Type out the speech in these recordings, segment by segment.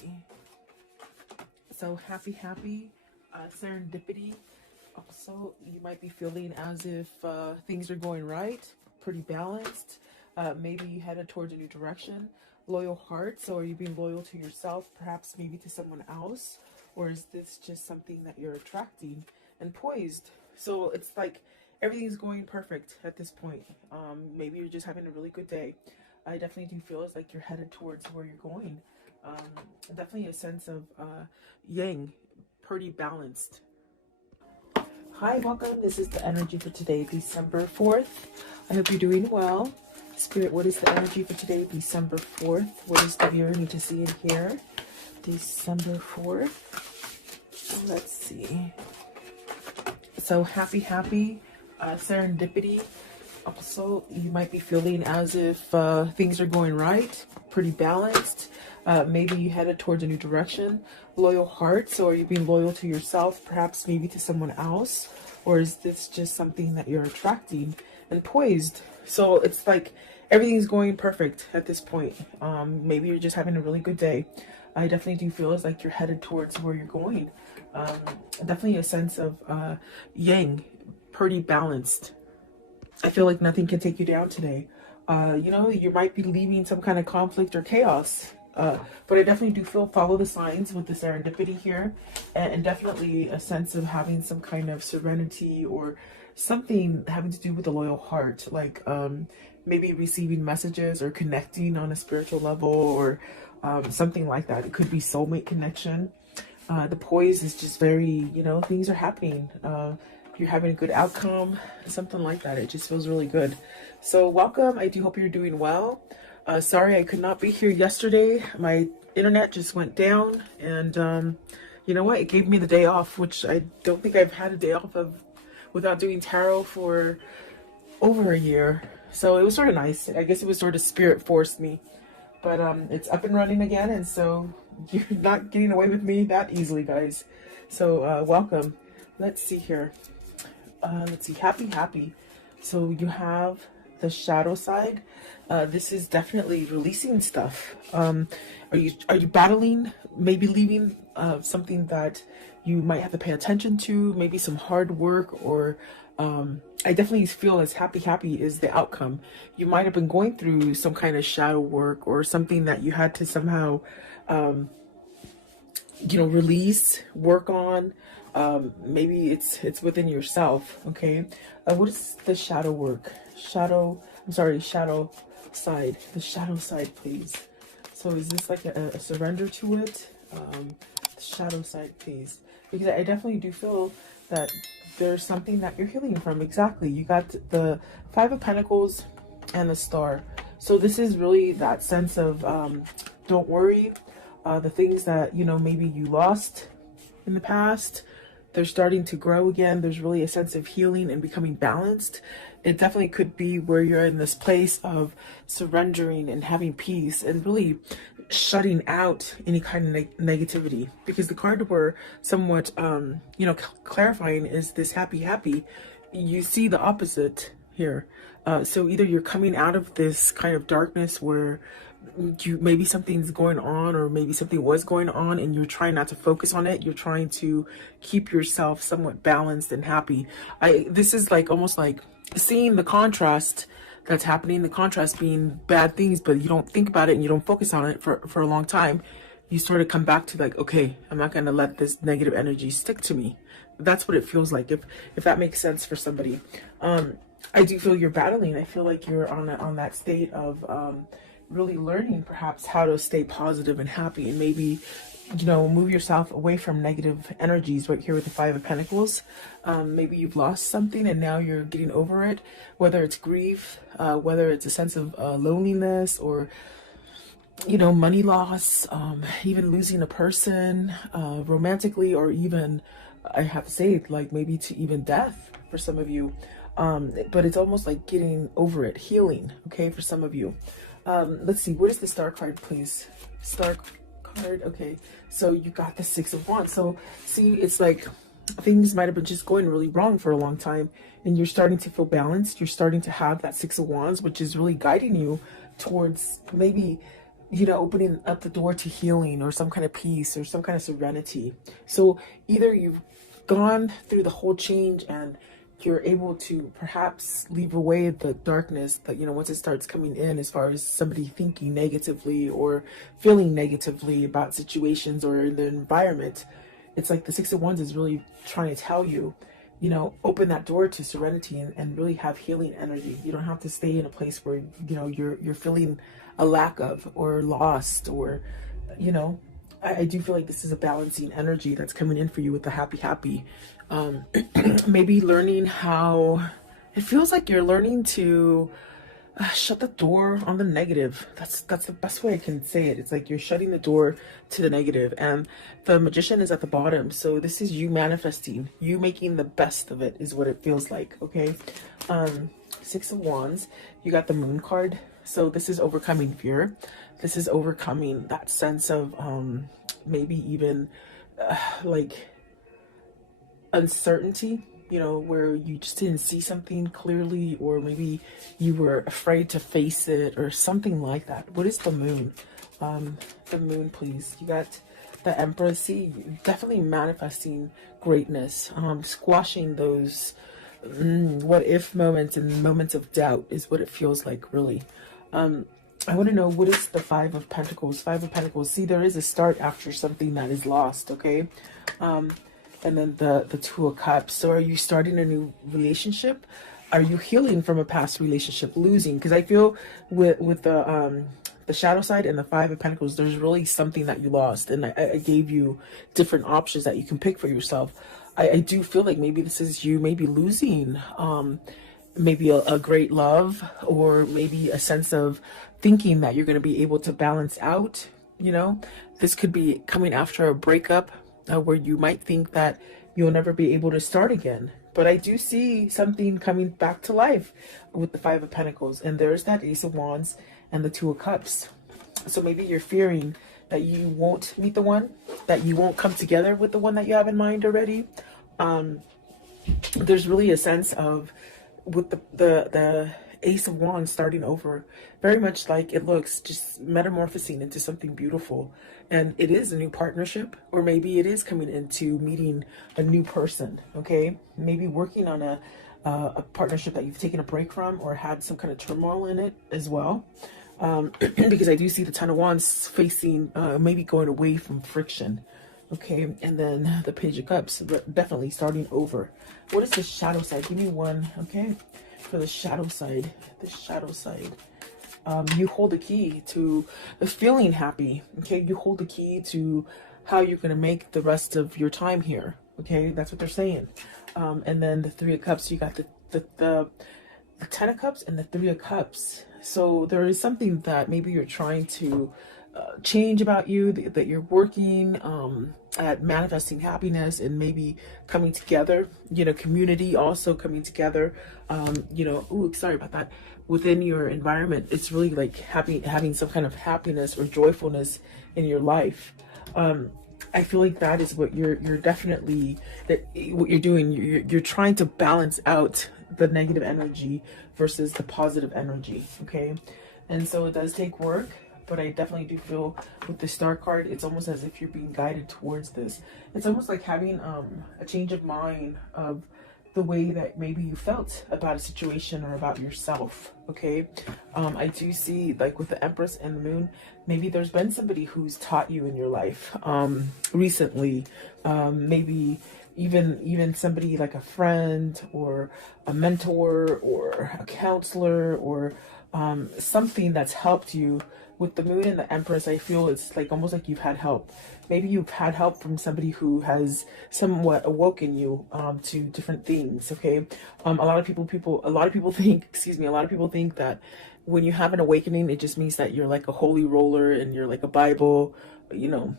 see. So happy, serendipity. Also, you might be feeling as if things are going right, pretty balanced. Maybe you headed towards a new direction. Loyal heart. So are you being loyal to yourself, perhaps maybe to someone else? Or is this just something that you're attracting? And poised. So it's like everything's going perfect at this point. Maybe you're just having a really good day. I definitely do feel it's like you're headed towards where you're going. Um, Definitely a sense of yang, pretty balanced. Hi, welcome. This is the energy for today, December 4th. I hope you're doing well. Spirit, what is the energy for today, December 4th? What does the viewer need to see and hear? December 4th. Let's see. So happy, serendipity. Also, you might be feeling as if things are going right, pretty balanced. Maybe you headed towards a new direction. Loyal heart. So are you being loyal to yourself, perhaps maybe to someone else? Or is this just something that you're attracting? And poised. So it's like everything's going perfect at this point. Maybe you're just having a really good day. I definitely do feel it's like you're headed towards where you're going. Definitely a sense of yang, pretty balanced. I feel like nothing can take you down today. You might be leaving some kind of conflict or chaos. But I definitely do feel follow the signs with the serendipity here, and definitely a sense of having some kind of serenity or something having to do with the loyal heart, like maybe receiving messages or connecting on a spiritual level or something like that. It could be soulmate connection. The poise is just very, things are happening. You're having a good outcome, something like that. It just feels really good. So welcome. I do hope you're doing well. Sorry I could not be here yesterday. My internet just went down, and you know what? It gave me the day off, which I don't think I've had a day off of without doing tarot for over a year. So it was sort of nice. I guess it was sort of spirit forced me. But it's up and running again, and so you're not getting away with me that easily, guys. So welcome. Let's see here. Let's see. Happy. So you have the shadow side. This is definitely releasing stuff. Are you battling, maybe leaving something that you might have to pay attention to, maybe some hard work, or I definitely feel as happy is the outcome. You might have been going through some kind of shadow work or something that you had to somehow release, work on. Maybe it's within yourself. Okay. What is the shadow work? Shadow side. The shadow side, please. So is this like a surrender to it? The shadow side, please. Because I definitely do feel that there's something that you're healing from. Exactly. You got the Five of Pentacles and the Star. So this is really that sense of don't worry. The things that, maybe you lost in the past, they're starting to grow again. There's really a sense of healing and becoming balanced. It definitely could be where you're in this place of surrendering and having peace and really shutting out any kind of negativity. Because the card we're somewhat, clarifying is this happy. You see the opposite here. So either you're coming out of this kind of darkness where maybe something's going on, or maybe something was going on and you're trying not to focus on it. You're trying to keep yourself somewhat balanced and happy. This is like almost like seeing the contrast that's happening, the contrast being bad things, but you don't think about it and you don't focus on it for a long time. You sort of come back to like, okay, I'm not going to let this negative energy stick to me. That's what it feels like, if that makes sense for somebody. I do feel you're battling. I feel like you're on that state of really learning perhaps how to stay positive and happy, and maybe move yourself away from negative energies. Right here with the Five of Pentacles, maybe you've lost something and now you're getting over it, whether it's grief, whether it's a sense of loneliness, or money loss, even losing a person romantically, or even, I have to say, like maybe to even death for some of you. But it's almost like getting over it, healing, okay, for some of you. Let's see, what is the Star card, please? Star card. Okay, so you got the Six of Wands. So see, it's like things might have been just going really wrong for a long time, and you're starting to feel balanced. You're starting to have that Six of Wands, which is really guiding you towards maybe you know, opening up the door to healing or some kind of peace or some kind of serenity. So either you've gone through the whole change and you're able to perhaps leave away the darkness that, you know, once it starts coming in, as far as somebody thinking negatively or feeling negatively about situations or the environment. It's like the Six of Wands is really trying to tell you, you know, open that door to serenity and really have healing energy. You don't have to stay in a place where, you know, you're feeling a lack of or lost or, you know, I do feel like this is a balancing energy that's coming in for you with the happy. Maybe learning how, it feels like you're learning to shut the door on the negative. That's the best way I can say it. It's like you're shutting the door to the negative, and the Magician is at the bottom. So this is you manifesting, you making the best of it is what it feels like. Okay. Six of Wands, you got the Moon card. So this is overcoming fear. This is overcoming that sense of maybe even like uncertainty, you know, where you just didn't see something clearly, or maybe you were afraid to face it or something like that. What is the Moon? The Moon, please. You got the Empress. See, definitely manifesting greatness, squashing those what if moments and moments of doubt is what it feels like, really. I want to know, what is the Five of Pentacles? Five of Pentacles. See, there is a start after something that is lost, okay? And then the Two of Cups. So are you starting a new relationship? Are you healing from a past relationship, losing? Because I feel with the shadow side and the Five of Pentacles, there's really something that you lost. And I gave you different options that you can pick for yourself. I do feel like maybe this is you maybe losing maybe a great love, or maybe a sense of thinking that you're going to be able to balance out, you know. This could be coming after a breakup where you might think that you'll never be able to start again. But I do see something coming back to life with the Five of Pentacles, and there's that Ace of Wands and the Two of Cups. So maybe you're fearing that you won't meet the one, that you won't come together with the one that you have in mind already. There's really a sense of, with the Ace of Wands starting over, very much like it looks, just metamorphosing into something beautiful. And it is a new partnership, or maybe it is coming into meeting a new person, okay? Maybe working on a partnership that you've taken a break from or had some kind of turmoil in it as well. Because I do see the Ten of Wands facing, maybe going away from friction. Okay, and then the Page of Cups, but definitely starting over. What is the shadow side? Give me one, okay? For the shadow side, you hold the key to feeling happy, okay? You hold the key to how you're going to make the rest of your time here, okay? That's what they're saying. And then the Three of Cups, you got the Ten of Cups and the Three of Cups. So there is something that maybe you're trying to change about you, that you're working at manifesting happiness and maybe coming together, you know, community also coming together, you know, ooh, sorry about that, within your environment. It's really like having some kind of happiness or joyfulness in your life. I feel like that is what you're definitely, what you're doing. You're trying to balance out the negative energy versus the positive energy, okay? And so it does take work, but I definitely do feel with the Star card, it's almost as if you're being guided towards this. It's almost like having a change of mind of the way that maybe you felt about a situation or about yourself, okay? I do see, like with the Empress and the Moon, maybe there's been somebody who's taught you in your life recently, maybe even somebody like a friend or a mentor or a counselor, or something that's helped you. With the Moon and the Empress, I feel it's like almost like you've had help. Maybe you've had help from somebody who has somewhat awoken you to different things, okay? A lot of people think, a lot of people think that when you have an awakening, it just means that you're like a holy roller and you're like a Bible, you know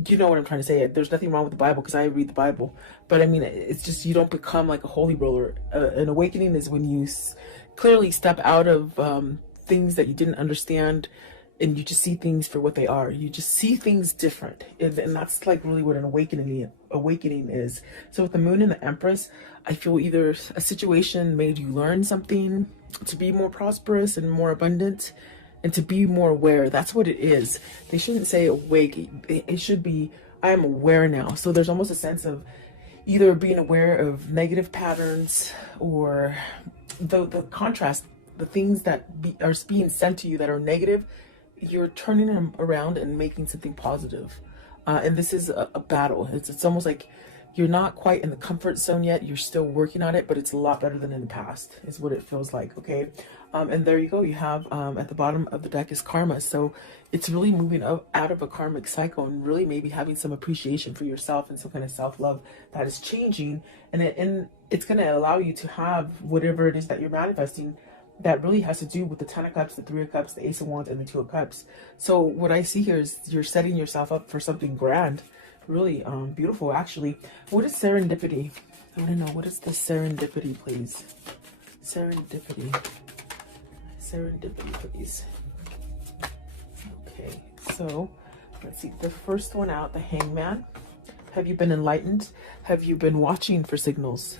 what I'm trying to say. There's nothing wrong with the Bible because I read the Bible, but I mean, it's just you don't become like a holy roller. An awakening is when you clearly step out of things that you didn't understand, and you just see things for what they are. You just see things different, and that's like really what an awakening is. So with the Moon and the Empress, I feel either a situation made you learn something to be more prosperous and more abundant and to be more aware. That's what it is. They shouldn't say awake. It should be, I am aware now. So there's almost a sense of either being aware of negative patterns, or the contrast, the things that are being sent to you that are negative, you're turning them around and making something positive. And this is a battle. It's almost like you're not quite in the comfort zone yet. You're still working on it, but it's a lot better than in the past, is what it feels like. Okay. And there you go. You have at the bottom of the deck is karma. So it's really moving out of a karmic cycle, and really maybe having some appreciation for yourself and some kind of self-love that is changing. And it's going to allow you to have whatever it is that you're manifesting that really has to do with the Ten of Cups, the Three of Cups, the Ace of Wands, and the Two of Cups. So what I see here is you're setting yourself up for something grand. Really beautiful, actually. What is serendipity? I want to know, what is the serendipity, please? Serendipity. Serendipity, please. Okay, so let's see. The first one out, the Hangman. Have you been enlightened? Have you been watching for signals?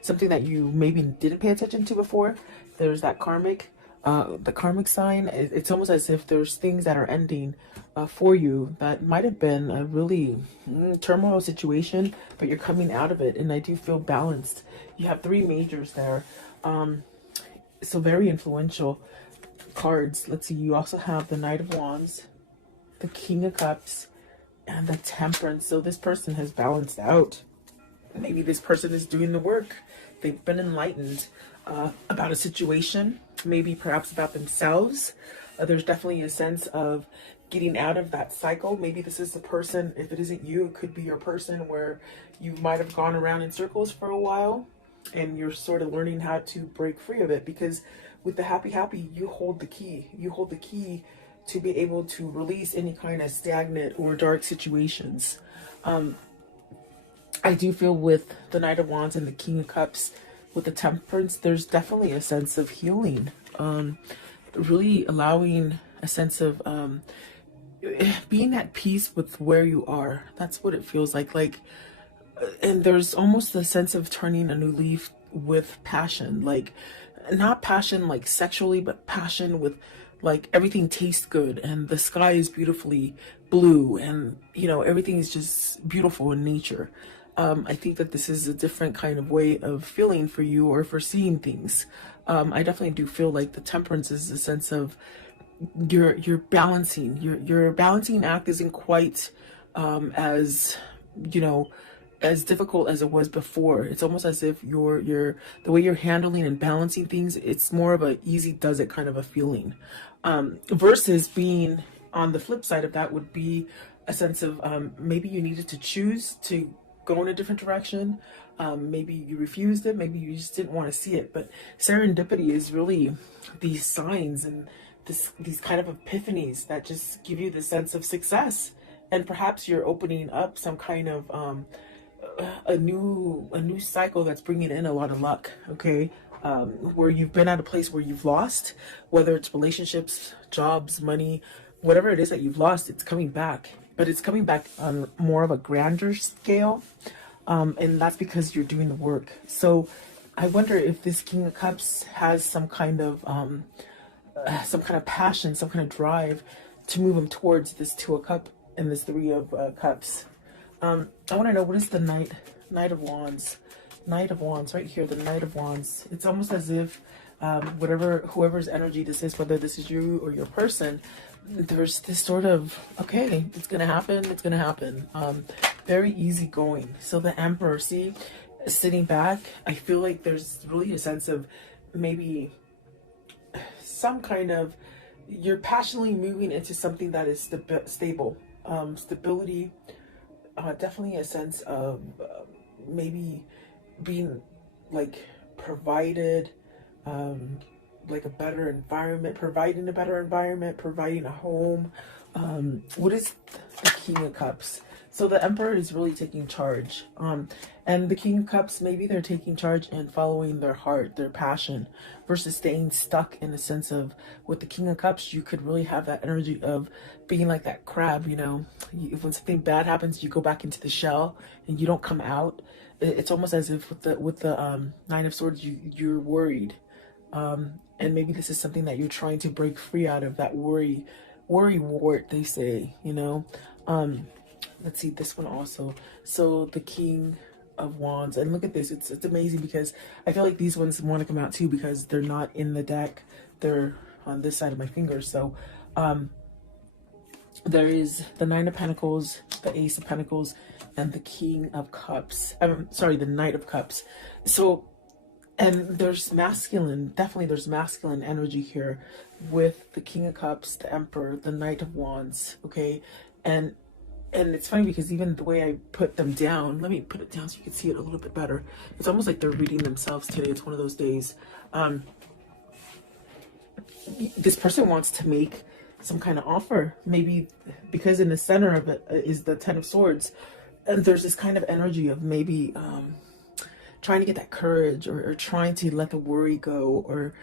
Something that you maybe didn't pay attention to before. There's that karmic, the karmic sign. It's almost as if there's things that are ending for you that might have been a really turmoil situation, but you're coming out of it. And I do feel balanced. You have three majors there. So very influential cards. Let's see. You also have the Knight of Wands, the King of Cups, and the Temperance. So this person has balanced out. Maybe this person is doing the work. They've been enlightened about a situation, maybe perhaps about themselves. There's definitely a sense of getting out of that cycle. Maybe this is the person, if it isn't you, it could be your person where you might have gone around in circles for a while, and you're sort of learning how to break free of it. Because with the happy, you hold the key. You hold the key to be able to release any kind of stagnant or dark situations. I do feel with the Knight of Wands and the King of Cups, with the Temperance, there's definitely a sense of healing. Really allowing a sense of being at peace with where you are. That's what it feels like. And there's almost a sense of turning a new leaf with passion. Like, not passion like sexually, but passion with like everything tastes good and the sky is beautifully blue, and you know, everything is just beautiful in nature. I think that this is a different kind of way of feeling for you, or for seeing things. I definitely do feel like the Temperance is a sense of you're balancing. Your balancing act isn't quite as, you know, as difficult as it was before. It's almost as if the way you're handling and balancing things, it's more of a easy does it kind of a feeling. Versus being on the flip side of that would be a sense of maybe you needed to choose to go in a different direction. Maybe you refused it, maybe you just didn't want to see it. But serendipity is really these signs and these kind of epiphanies that just give you the sense of success. And perhaps you're opening up some kind of a new cycle that's bringing in a lot of luck. Okay. Where you've been at a place where you've lost, whether it's relationships, jobs, money, whatever it is that you've lost, it's coming back. But it's coming back on more of a grander scale. And that's because you're doing the work. So I wonder if this King of Cups has some kind of passion, some kind of drive to move him towards this Two of Cups and this Three of Cups. I want to know, what is the Knight of Wands? Knight of Wands, right here, the Knight of Wands. It's almost as if whoever's energy this is, whether this is you or your person, there's this sort of, okay, it's gonna happen, it's gonna happen. Very easygoing. So the Emperor, see, sitting back, I feel like there's really a sense of maybe some kind of, you're passionately moving into something that is stable. Stability, definitely a sense of maybe being like provided, like a better environment, providing a home. What is the King of Cups? So the Emperor is really taking charge. And the King of Cups, maybe they're taking charge and following their heart, their passion, versus staying stuck in a sense of, with the King of Cups, you could really have that energy of being like that crab, you know, when something bad happens, you go back into the shell and you don't come out. It's almost as if with the Nine of Swords, you're worried. And maybe this is something that you're trying to break free out of, that worry wart, they say, you know. Let's see this one also. So the King of Wands, and look at this, it's amazing because I feel like these ones want to come out too because they're not in the deck, they're on this side of my finger. So there is the Nine of Pentacles, the Ace of Pentacles, and the King of Cups. I'm sorry, the Knight of Cups. So, and there's masculine, definitely there's masculine energy here with the King of Cups, the Emperor, the Knight of Wands, okay? And it's funny because even the way I put them down, let me put it down so you can see it a little bit better. It's almost like they're reading themselves today. It's one of those days. This person wants to make some kind of offer, maybe because in the center of it is the Ten of Swords. And there's this kind of energy of maybe trying to get that courage, or trying to let the worry go, or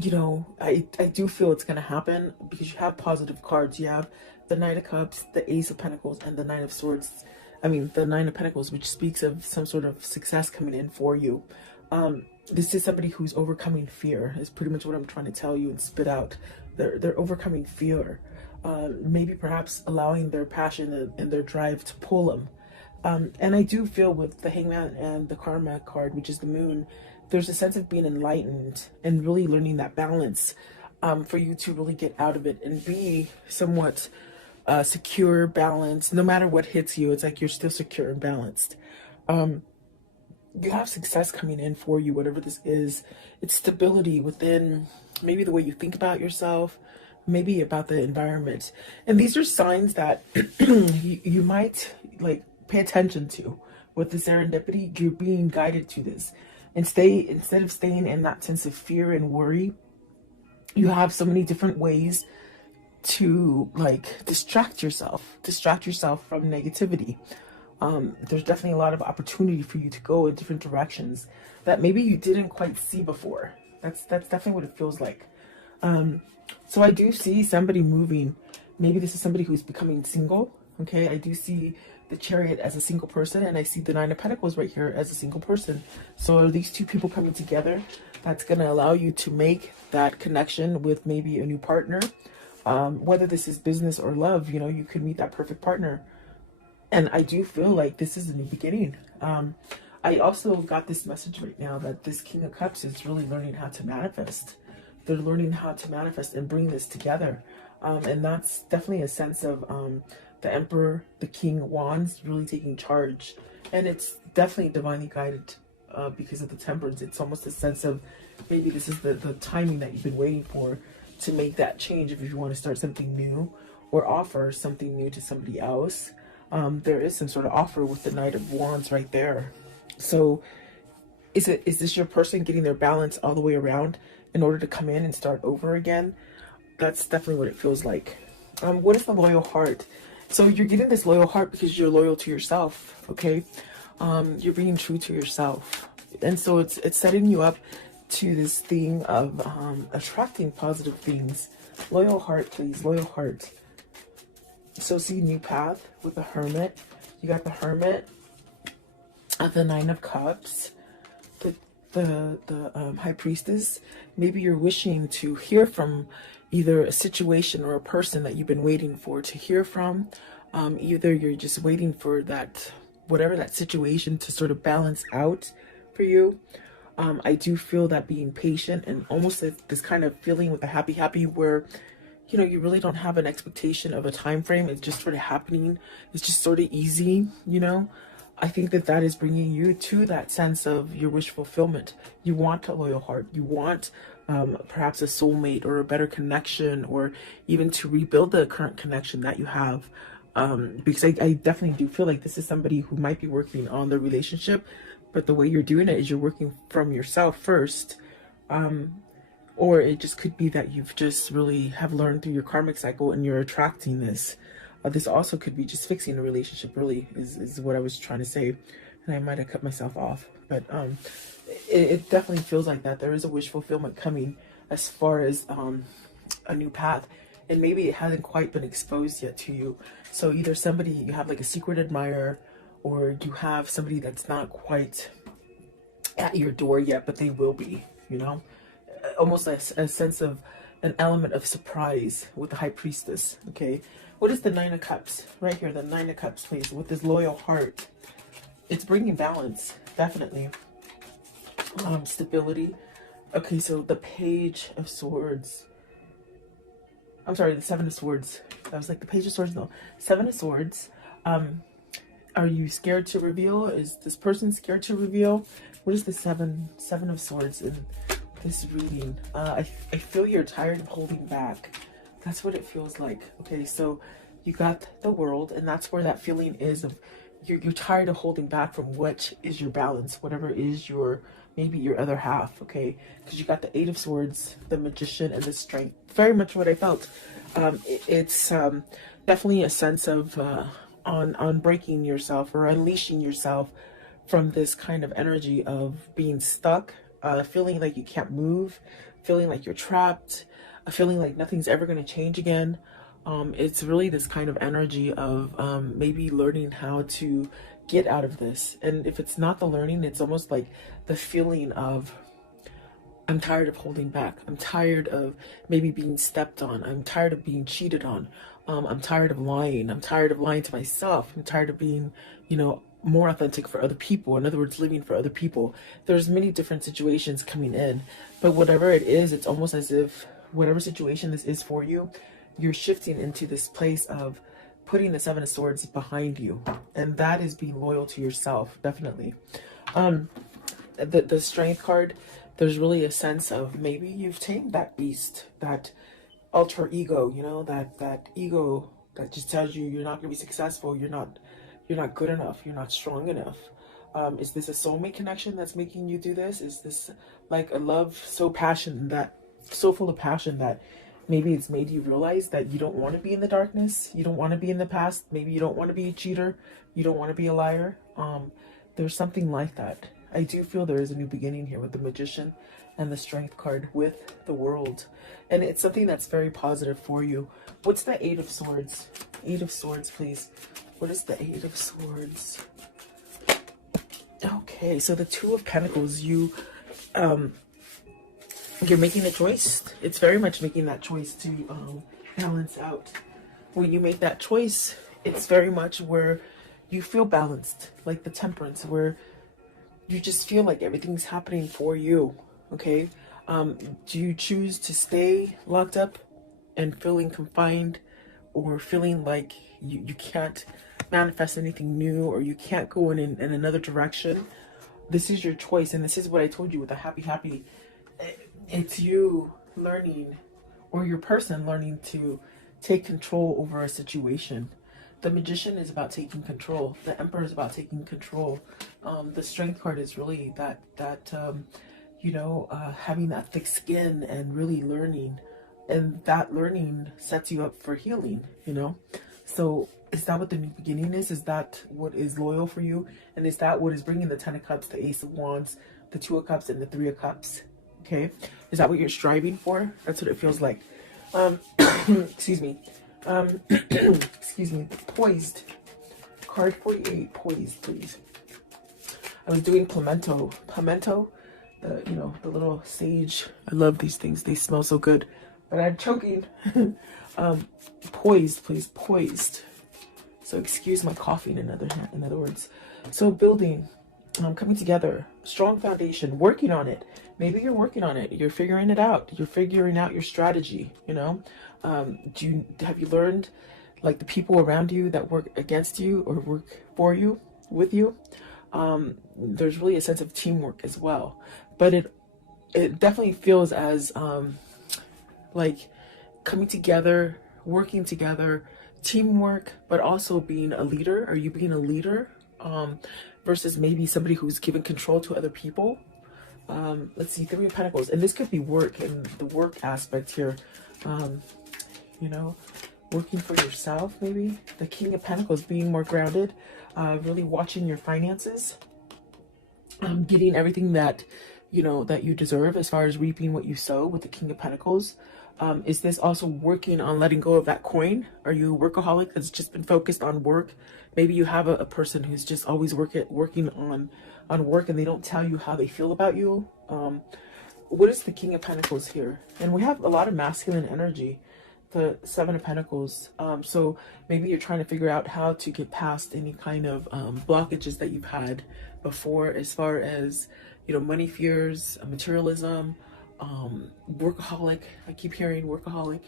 you know, I do feel it's going to happen because you have positive cards. You have the Knight of Cups, the Ace of Pentacles, and the Nine of Swords. I mean, the Nine of Pentacles, which speaks of some sort of success coming in for you. This is somebody who's overcoming fear, is pretty much what I'm trying to tell you and spit out. They're overcoming fear. Maybe perhaps allowing their passion and their drive to pull them. And I do feel with the Hangman and the Karma card, which is the Moon, there's a sense of being enlightened and really learning that balance for you to really get out of it and be somewhat secure, balanced. No matter what hits you, it's like you're still secure and balanced. You have success coming in for you, whatever this is. It's stability within maybe the way you think about yourself, maybe about the environment. And these are signs that you might like pay attention to with the serendipity. You're being guided to this, and instead of staying in that sense of fear and worry, you have so many different ways to like distract yourself from negativity. There's definitely a lot of opportunity for you to go in different directions that maybe you didn't quite see before. That's definitely what it feels like. So I do see somebody moving. Maybe this is somebody who's becoming single. Okay, I do see the Chariot as a single person, and I see the Nine of Pentacles right here as a single person. So are these two people coming together? That's going to allow you to make that connection with maybe a new partner. Whether this is business or love, you know, you could meet that perfect partner. And I do feel like this is a new beginning. I also got this message right now that this King of Cups is really learning how to manifest. They're learning how to manifest and bring this together. And that's definitely a sense of the Emperor, the King of Wands, really taking charge. And it's definitely divinely guided because of the Temperance. It's almost a sense of maybe this is the timing that you've been waiting for to make that change if you want to start something new or offer something new to somebody else. There is some sort of offer with the Knight of Wands right there. So is this your person getting their balance all the way around in order to come in and start over again? That's definitely what it feels like. What is the loyal heart? So you're getting this loyal heart because you're loyal to yourself, okay? You're being true to yourself. And so it's setting you up to this thing of attracting positive things. Loyal heart, please. Loyal heart. So see, new path with the Hermit. You got the Hermit, the Nine of Cups, the High Priestess. Maybe you're wishing to hear from either a situation or a person that you've been waiting for to hear from. Either you're just waiting for that, whatever that situation to sort of balance out for you. I do feel that being patient and almost this kind of feeling with the happy where, you know, you really don't have an expectation of a time frame. It's just sort of happening. It's just sort of easy, you know. I think that is bringing you to that sense of your wish fulfillment. You want a loyal heart. You want perhaps a soulmate or a better connection, or even to rebuild the current connection that you have. Because I definitely do feel like this is somebody who might be working on the relationship, but the way you're doing it is you're working from yourself first. Or it just could be that you've just really have learned through your karmic cycle and you're attracting this. This also could be just fixing a relationship, really, is what I was trying to say. And I might have cut myself off. But it definitely feels like that. There is a wish fulfillment coming as far as a new path. And maybe it hasn't quite been exposed yet to you. So either somebody, you have like a secret admirer, or you have somebody that's not quite at your door yet, but they will be, you know. almost a sense of an element of surprise with the High Priestess. Okay, what is the Nine of Cups right here? The Nine of Cups, please, with this loyal heart. It's bringing balance, definitely. Stability. Okay, so the Page of Swords. I'm sorry, the Seven of Swords. I was like, the Page of Swords, no. Seven of Swords. Are you scared to reveal? Is this person scared to reveal? What is the Seven of Swords in this reading? I feel you're tired of holding back. That's what it feels like. Okay, so you got the World, and that's where that feeling is of you're tired of holding back from what is your balance, whatever is your, maybe your other half, okay? Because you got the Eight of Swords, the Magician, and the Strength. Very much what I felt. It's definitely a sense of on breaking yourself or unleashing yourself from this kind of energy of being stuck, feeling like you can't move, feeling like you're trapped, feeling like nothing's ever going to change again. It's really this kind of energy of maybe learning how to get out of this. And if it's not the learning, it's almost like the feeling of, I'm tired of holding back. I'm tired of maybe being stepped on. I'm tired of being cheated on. I'm tired of lying. I'm tired of lying to myself. I'm tired of being, you know, more authentic for other people. In other words, living for other people. There's many different situations coming in, but whatever it is, it's almost as if whatever situation this is for you, you're shifting into this place of putting the Seven of Swords behind you. And that is being loyal to yourself, definitely. The Strength card, there's really a sense of maybe you've tamed that beast, that alter ego, you know, that ego that just tells you you're not going to be successful, you're not good enough, you're not strong enough. Is this a soulmate connection that's making you do this? Is this like a love so full of passion that maybe it's made you realize that you don't want to be in the darkness, you don't want to be in the past, maybe you don't want to be a cheater, you don't want to be a liar. There's something like that. I do feel there is a new beginning here with the Magician and the Strength card with the World. And it's something that's very positive for you. What's the Eight of Swords? Eight of Swords, please. What is the Eight of Swords? Okay, so the Two of Pentacles, you're making a choice. It's very much making that choice to balance out. When you make that choice, it's very much where you feel balanced, like the Temperance, where you just feel like everything's happening for you, okay? Do you choose to stay locked up and feeling confined, or feeling like you can't manifest anything new, or you can't go in another direction? This is your choice, and this is what I told you with the happy. It's you learning, or your person learning to take control over a situation. The Magician is about taking control. The Emperor is about taking control. The Strength card is really that you know, having that thick skin and really learning. And that learning sets you up for healing, you know? So is that what the new beginning is? Is that what is loyal for you? And is that what is bringing the Ten of Cups, the Ace of Wands, the Two of Cups, and the Three of Cups? Okay? Is that what you're striving for? That's what it feels like. Excuse me. Excuse me. Poised. Card 48. Poised, please. I was doing pimento. Pimento? You know, the little sage. I love these things. They smell so good. But I'm choking. Poised, please. Poised. So excuse my coughing, in other words. So building, coming together, strong foundation, working on it. Maybe you're working on it. You're figuring it out. You're figuring out your strategy, you know. Have you learned, like, the people around you that work against you or work for you, with you? There's really a sense of teamwork as well. But it definitely feels as like coming together, working together, teamwork, but also being a leader. Are you being a leader versus maybe somebody who's given control to other people? Let's see, Three of Pentacles, and this could be work, and the work aspect here. You know, working for yourself, maybe. The King of Pentacles, being more grounded, really watching your finances, getting everything that you know that you deserve, as far as reaping what you sow with the King of Pentacles. Is this also working on letting go of that coin? Are you a workaholic that's just been focused on work? Maybe you have a person who's just always working on work, and they don't tell you how they feel about you. what is the King of Pentacles here? And we have a lot of masculine energy, the Seven of Pentacles. So maybe you're trying to figure out how to get past any kind of blockages that you've had before, as far as, you know, money fears, materialism, workaholic. I keep hearing workaholic.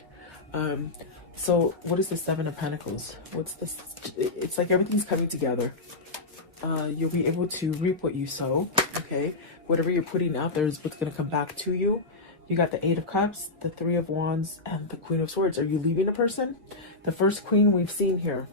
So what is the Seven of Pentacles? What's this? It's like everything's coming together. You'll be able to reap what you sow. Okay, whatever you're putting out there is what's going to come back to you. You got the Eight of Cups, the Three of Wands, and the Queen of Swords. Are you leaving a person? The first queen we've seen here.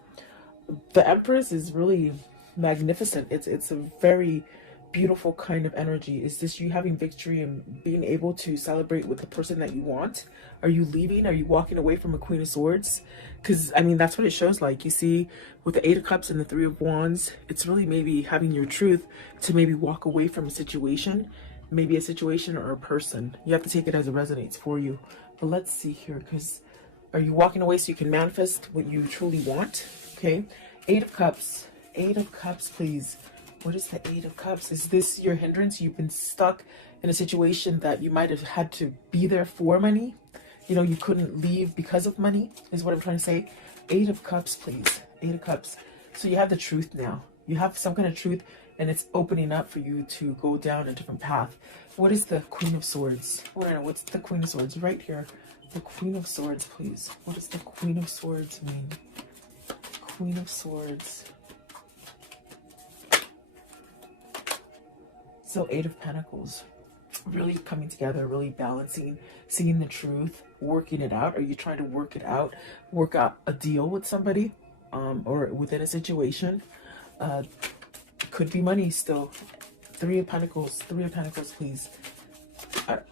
The Empress is really magnificent. It's a very beautiful kind of energy. Is this you having victory and being able to celebrate with the person that you want? Are you leaving? Are you walking away from a Queen of Swords? Because, I mean, that's what it shows like. You see, with the Eight of Cups and the Three of Wands, it's really maybe having your truth to maybe walk away from a situation, maybe a situation or a person. You have to take it as it resonates for you. But let's see here, because are you walking away so you can manifest what you truly want? Okay, Eight of Cups. Eight of Cups, please. What is the Eight of Cups? Is this your hindrance? You've been stuck in a situation that you might have had to be there for money. You know, you couldn't leave because of money, is what I'm trying to say. Eight of Cups, please. Eight of Cups. So you have the truth now. You have some kind of truth, and it's opening up for you to go down a different path. What is the Queen of Swords? Oh, no, what's the Queen of Swords? Right here. The Queen of Swords, please. What does the Queen of Swords mean? Queen of Swords. So Eight of Pentacles. Really coming together, really balancing, seeing the truth, working it out. Are you trying to work it out? Work out a deal with somebody, or within a situation? Could be money still. Three of Pentacles. Three of Pentacles, please.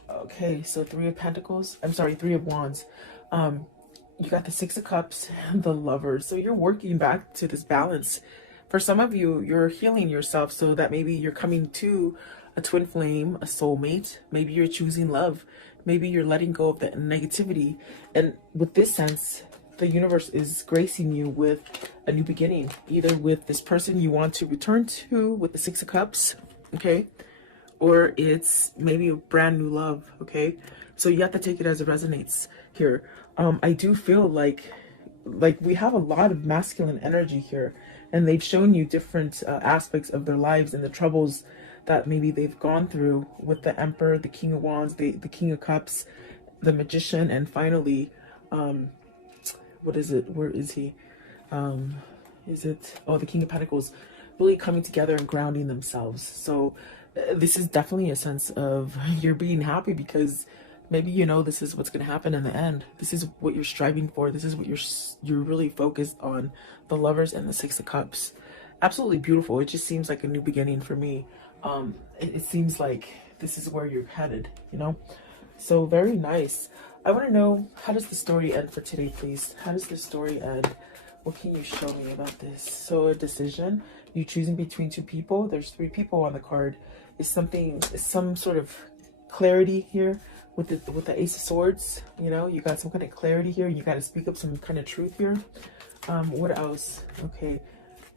Okay, so Three of Pentacles. I'm sorry, Three of Wands. You got the Six of Cups and the Lovers. So you're working back to this balance. For some of you, you're healing yourself so that maybe you're coming to a twin flame, a soulmate. Maybe you're choosing love. Maybe you're letting go of the negativity. And with this sense, the universe is gracing you with a new beginning, either with this person you want to return to with the Six of Cups, okay? Or it's maybe a brand new love, okay? So you have to take it as it resonates here. I do feel like we have a lot of masculine energy here, and they've shown you different aspects of their lives and the troubles that maybe they've gone through with the Emperor, the King of Wands, the King of Cups, the Magician, and finally, what is it? Where is he? Is it? Oh, the King of Pentacles, really coming together and grounding themselves. So this is definitely a sense of you're being happy because maybe you know this is what's going to happen in the end. This is what you're striving for. This is what you're really focused on. The Lovers and the Six of Cups. Absolutely beautiful. It just seems like a new beginning for me. It seems like this is where you're headed, you know? So very nice. I want to know, how does the story end for today, please? How does the story end? What can you show me about this? So a decision, you choosing between two people. There's three people on the card. Is some sort of clarity here with the Ace of Swords? You know, you got some kind of clarity here. You got to speak up some kind of truth here. What else? Okay,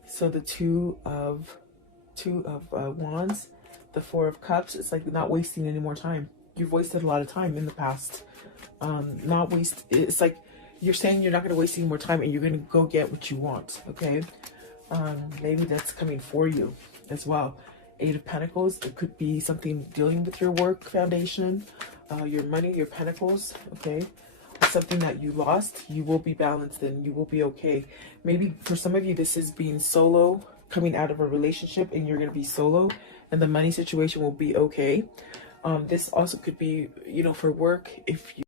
so the Two of Wands, the Four of Cups. It's like not wasting any more time. You've wasted a lot of time in the past. It's like you're saying you're not going to waste any more time and you're going to go get what you want. Okay, maybe that's coming for you as well. Eight of Pentacles. It could be something dealing with your work foundation, your money, your pentacles. Okay, something that you lost. You will be balanced and you will be okay. Maybe for some of you this is being solo, coming out of a relationship, and you're going to be solo and the money situation will be okay. This also could be, you know, for work, if you